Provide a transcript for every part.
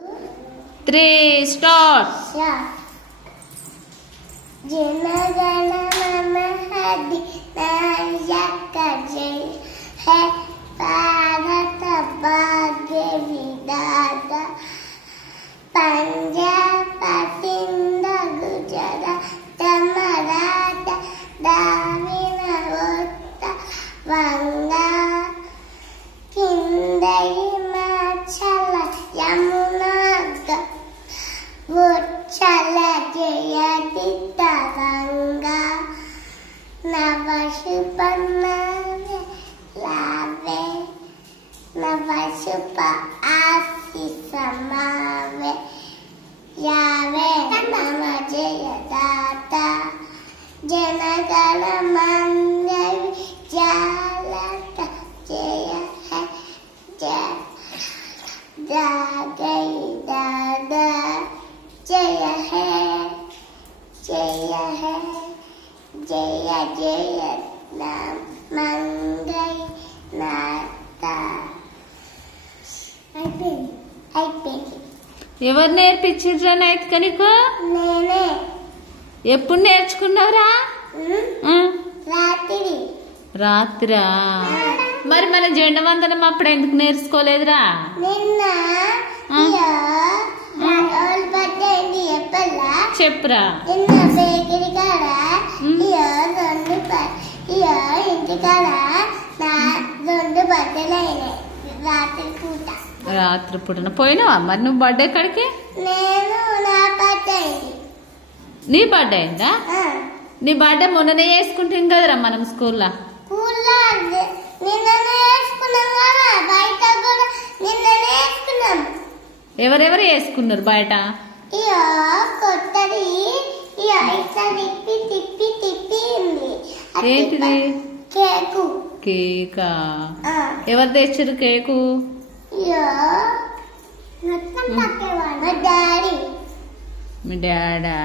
3 start. जनगण मन अधिनायक जय है भारत भाग्य विधाता पंजाब सिंध गुजरात मराठा द्राविड़ उत्तर बंगा हिमाचल यमुना उच्चल जयति तरंगा नवशुभ लावे नवशुभ आशीष मावे यावे नम जयदाता जनगण मंगल जालक जय है जय दादा जय है जय नाम मंगल नाता అయిపోయింది ఎవరు నేర్పించిర్రా నైతిక నీకు? నేనే. ఎప్పుడు నేర్చుకున్నావురా? రాత్రా? మరి మన జెండా వందనం అప్పుడు ఎందుకు నేర్చుకోలేదురా? చెప్పురా. రాత్రి పూట పోయినావా మరి నువ్వు బర్త్డే కాడికి? నీ బర్త్డే అయిందా? నీ బర్త్డే మొన్ననే చేసుకుంటాం కదరా మనం స్కూల్లో. ఎవరెవరు వేసుకున్నారు బయట? ఏంటిది? కేకా? ఎవరు తెచ్చారు కేకు? డాడీ. మీ డాడా?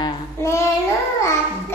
నేను అక్క